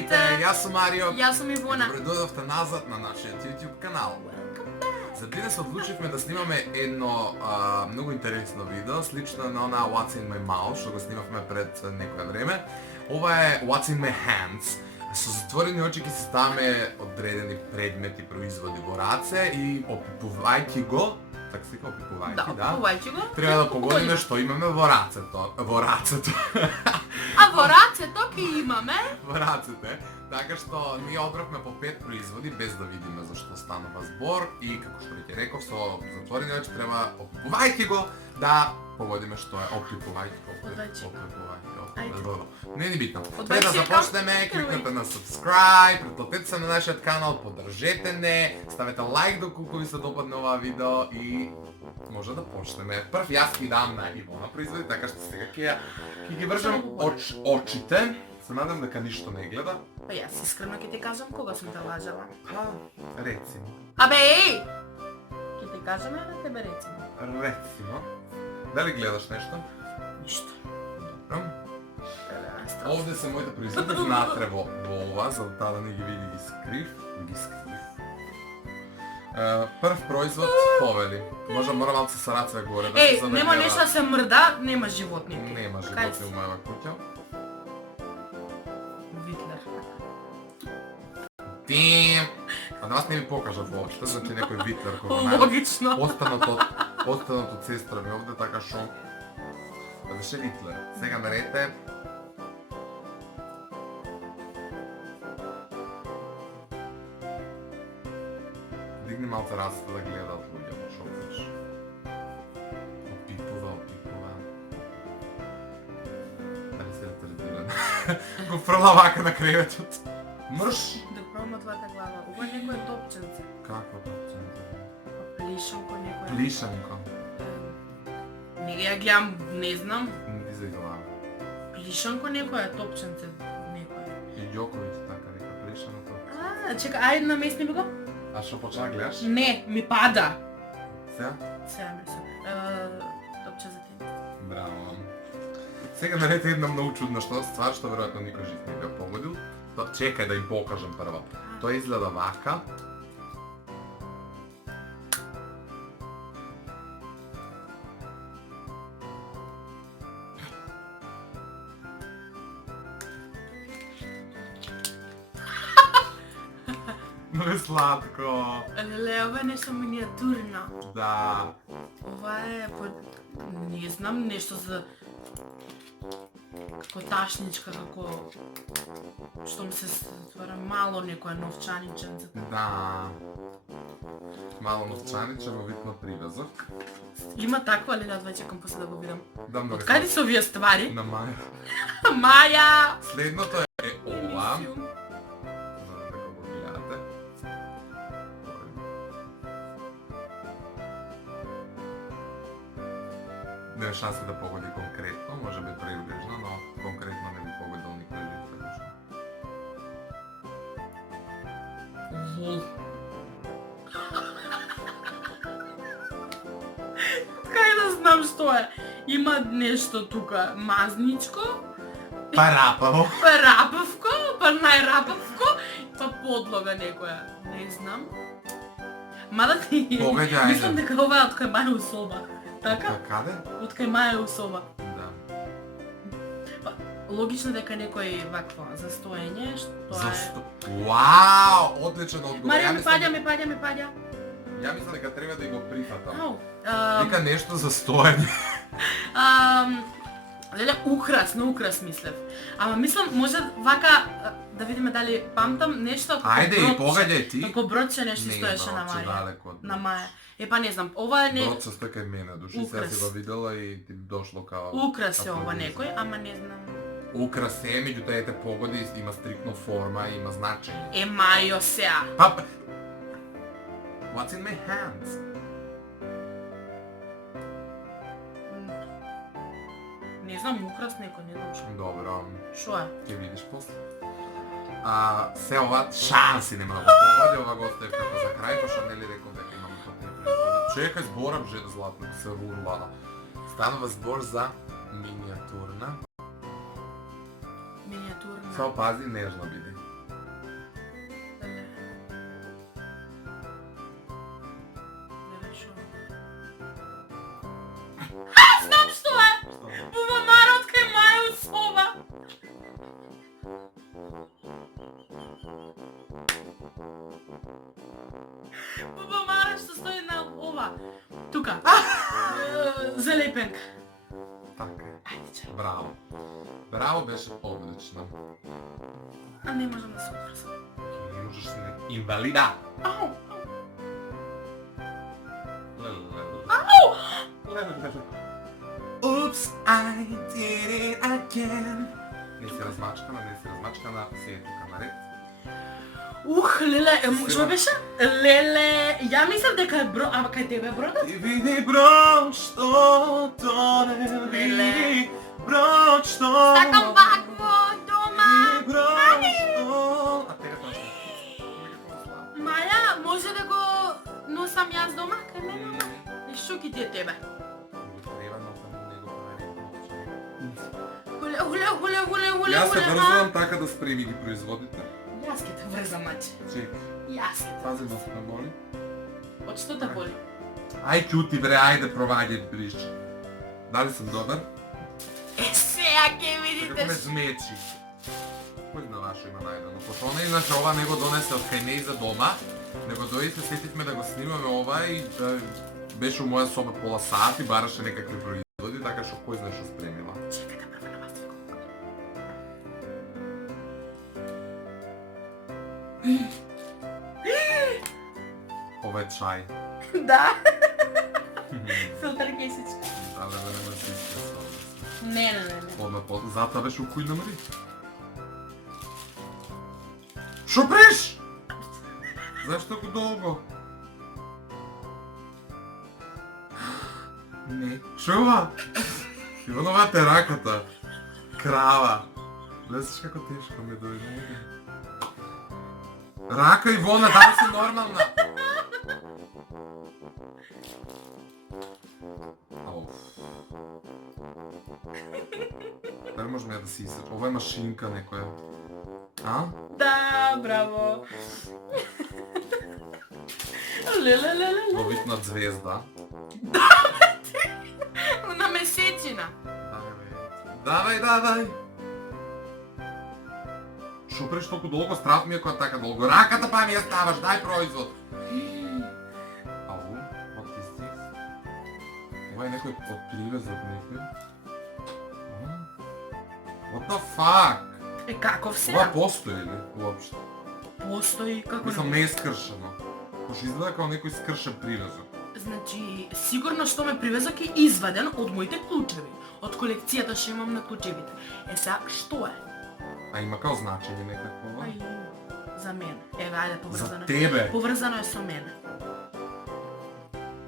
Здравейте, јас сум Марио. Јас сум Ивона. Добре дојдовте назад на нашиот YouTube канал. За денес одлучивме да снимаме едно многу интересно видео, слично на она What's in my mouth, што го снимавме пред некое време. Ова е What's in my hands. Со затворени очи ќе си ставаме одредени предмети, производи во раце и опипувајќи го, така се вика опипувајќи, да. Опипувајќи го. Треба да погодиме што имаме во рацето. Во рацето. А во рацето ќе имаме Во рацете. Така што ние одбравме по 5 производи без да видиме за што станува збор и како што ви реков со затворени очи треба опипувајќи го да погодиме што е опипувајќи. Не ни битно. Пред да започнеме, кликнете на subscribe, претплатете се на нашиот канал, поддржете не, ставете лайк доколку ви се допадне оваа видео и може да почнеме. Прв јас ги дам на Ивона производи, така што сега ќе ги вржам очите. Се надам дека ништо не гледа. Па јас искрено ќе ти кажам кога сум те лажала. Рецимо. Абе еј! Ќе ти кажам на тебе рецимо. Рецимо. Дали гледаш нешто? Ништо. Добро. Овде се моите производи внатре во ова, за да не ги види ги скрив. Прв производ повели. Може мора малку со рацете горе да се задегнува. Нема нешто да се мрда, нема животни. Нема животни у моја куќа. Витлер. Тим. А на вас не ми покажат воопшто, значи некој витлер кога најде. Логично. Останат од сестра ми овде, така шо да беше витлер. Сега мерете. Дигни малце рацете да гледаат луѓето шо видиш. Опипува. Дали се ретардиран? Го фрла вака на креветот. Мрш! Да пробам од твојата глава. Ова е некој топченце. Какво топченце? Плишанко некој. Плишанко. Не ја гледам, не знам. Не за глава. Плишанко некој е топченце некој. И Ѓоковиќ така река, плишаното. Чека, ајде намесни ми го. А што почна да гледаш? Не, ми пада. Сега? Сега ми се. Топче за тенис. Браво. Сега нарете една многу чудна ствар, што веројатно никој жив не би погодил. Чекај да им покажам прво. Тоа изгледа вака. Много сладко. Леле, ова е нешто миниатурно. Да. Ова е не знам, нешто за како ташничка, како што ми се ствара мало некоја новчаниченце. Да. Мало новчаниче во вид на привезок. Има таква ли да чекам после да го видам. Да, многу. Каде се овие ствари? На Маја. Маја! Следното е ова. Дека го гледате. Нема шанса да погоди конкретно, може би приближно, но конкретно не би погодил никој жив, така што. Кај да знам што е? Има нешто тука мазничко, Па рапаво. па рапавко, па најрапавко, па подлога некоја. Не знам. Мада ти... Погоди, ајде. Мислам дека ова е од кај маја у соба. Така? Каде? Од кај маја у соба. Да. Логично дека некој вакво застоење, што е... Зашто? Вау, одличен одговор. Марија, ми паѓа. Ја мислам дека треба да го прифатам. Ау. Дека нешто за стоење. Леле, украс мислев. Ама мислам, може вака, да видиме дали памтам нешто како Ајде и бродче. погаѓај ти. Како бродче нешто Не стоеше на знам, че Маја. далеко од На Маја. Па не знам, ова е не... Брод се стои кај мене, души сега Украс. си го видела и ти дошло као... Украс е ова некој, ама не знам. Украс е, меѓутоа ете погоди, има стриктно форма, има значење. Мајо сеа. Па... What's in my hands? Не знам, украс некој, не знам што. Добро, Шо е? ќе видиш после. Се ова шанси нема да го погоди, ова го оставив како за крај, пошто нели реков дека имам тоа производи. Чекај, зборам же златно се урла. Станува збор за миниатурна. Миниатурна. Само пази, нежно биди. знам што е! Бубамара од кај маја од соба. Бубамара што стои на ова. Тука. Залепенка. Така е. Ајде че. Браво. Браво, беше одлично. А не можам да се обрзам. Не можеш да си инвалида. Ау! Ау! Oops, I did it again. Не си размачкана, си е тука наред. Леле, што беше? Леле, ја мислам дека е бро... Ама кај тебе е бродот? И види бро, што тоне, види бро, што... Сакам вакво дома! Види бро, што... А тега тоа што? Маја, може да го носам јас дома кај мене? И што ки ти е тебе? Хуле. Јас се врзувам така да спреми ги производите. Јас ке те врзам, маче. Чекай, Јас ке те. пази носот ме боли. Од што те боли? Ај ќути бре, ајде проваѓај бриш. Дали сум добар? Сега ке Како видите ме змечи. Кој на вашо има најдено? Пошто она иначе ова не го донесе од кај неј за дома, него дојде се сетивме да го снимаме ова и да беше у моја соба пола сат и бараше некакви производи, така што кој знае што спремила. Чекай да прва на вас. Ова е чај. Да. Филтер кесичка. Да, нема се истресува. Не. Одма по... Затоа беше у кој намери. Шо преш? Зашто го долго? Не. Шо ова? Иванова те раката. Крава. Гледаш како тешко ме дојде. Рака Ивона, дали си нормална? Ау. Дали можеме да си изсече? Ова е машинка некоја. А? Да, браво. Леле. Во вид на звезда. На месечина. Давај. Шо преш толку долго? Страв ми е која така долго. Раката па ми ја ставаш, дај производ. Ау, what is this? Ова е некој од привезот некој. What the fuck? Е, каков Ова сега? постои ли уопште? Постои како Мислам не е скршено. Пошто изгледа како некој скршен привезок. Значи, сигурно што ме привезок е изваден од моите клучеви. Од колекцијата што имам на клучевите. Е, сега, што е? А има као значење некакво? Ај, за мене. Еве, ајде, За поврзано е. тебе. Поврзано е со мене.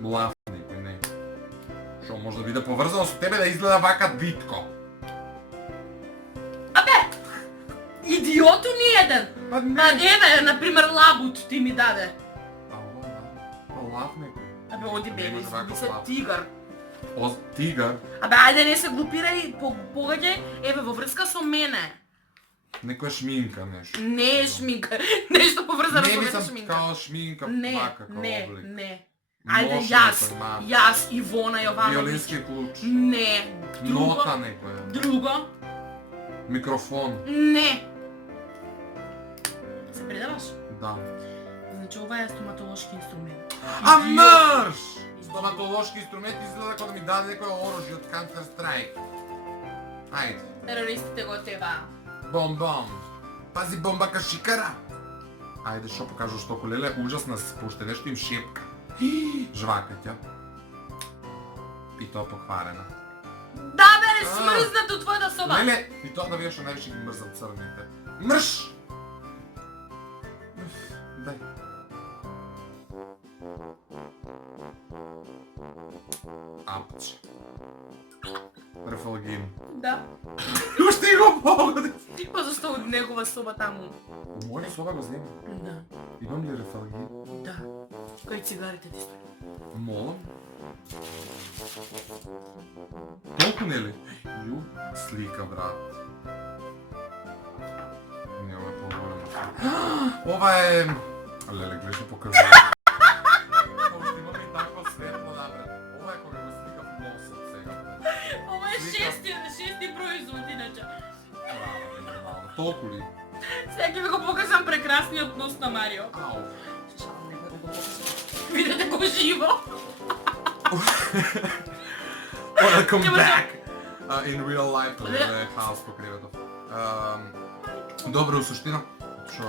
Млав некој, не. Шо може да биде поврзано со тебе да изгледа вака битко? Идиоту ни еден! Па Еве, например, лабут ти ми даде. А ова, лав некој. Абе, оди Не бебе, може вака изгуби се лав. тигар. Тигар. Абе, ајде не се глупирај, погаѓај, еве, во врска со мене. Некоја шминка нешто. Не е шминка, нешто поврзано Не со мене мислам шминка. као шминка, Не, вака као облик. не. Ајде, Нож јас, некој, ма. Ивона Јовановиќ. Виолински клуч. Не, Нота некоја. друго, Микрофон. не. Се предаваш? Да. Значи, ова е стоматолошки инструмент. А мрш! Стоматолошки инструмент изгледа како да ми даде некој оружје од Counter Strike. Ајде. Терористите го теба. Бом. Пази бомба шикара. Ајде, шо покажу што колеле, ужасна спуште, нешто им шепка. Жвакаќа. И тоа покварена. Да бе, смрзнато твојата соба. Леле, и тоа да видиш што највише ги мрзам црните. Мрш! Дај. Апче. Рефалгин. Да. Уште го погоди. Па зашто од негова соба таму? У моја соба го земам. Да. Имам ли рефалгин? Да. Кај цигарите ти стои. Молам. Толку нели? Ју, слика, брат. Не, ова е по-голема. Ова е... Леле, гледаш покажува. Ова има и такво светло напред. Ова е кога го слика в носот сега. толку ли? Сега ќе ви го покажам прекрасниот нос на Марио. Ау. Шалам, нека да го покажам. Видете го живо. Welcome Ќе back! In real life, това е хаос по кривето. Добре, у суштина. Шо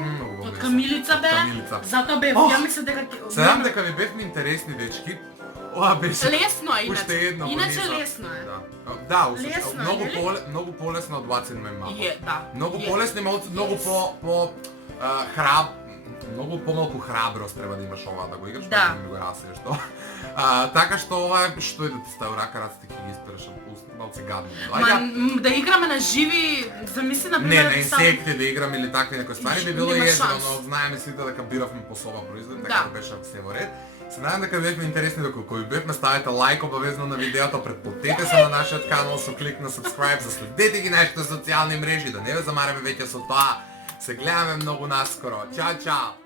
много Од Камилица бе. Камилица. Затоа бе, Ох, ја мислам дека ќе... Се надам дека ви бевме интересни дечки. Ова беше Лесно е уште иначе. една Иначе година. лесно е. Да, Лесно е, много нели? много полесно од What's in my mouth. Е, да. Много Е. полесни емоции, много много помалку храброст треба да имаш ова да го играш, Да. да ми го расиеш тоа. Така што ова е што и да ти стави рака, раците ќе ги испереш од уст, малце гадно. Да играме на живи, замисли на Не, пример на инсекти да играме или такви некои ствари би било Нема језно, шанс. но знаеме сите дека биравме по соба производ, така Да. да беше се во ред. Се надам дека бевме интересни, доколку ви бевме, ставете лайк обавезно на видеото, претплатете се на нашиот канал со клик на subscribe, заследете ги нашите социјални мрежи, да не ве замараме веќе со тоа. Се гледаме многу наскоро. Чао, чао!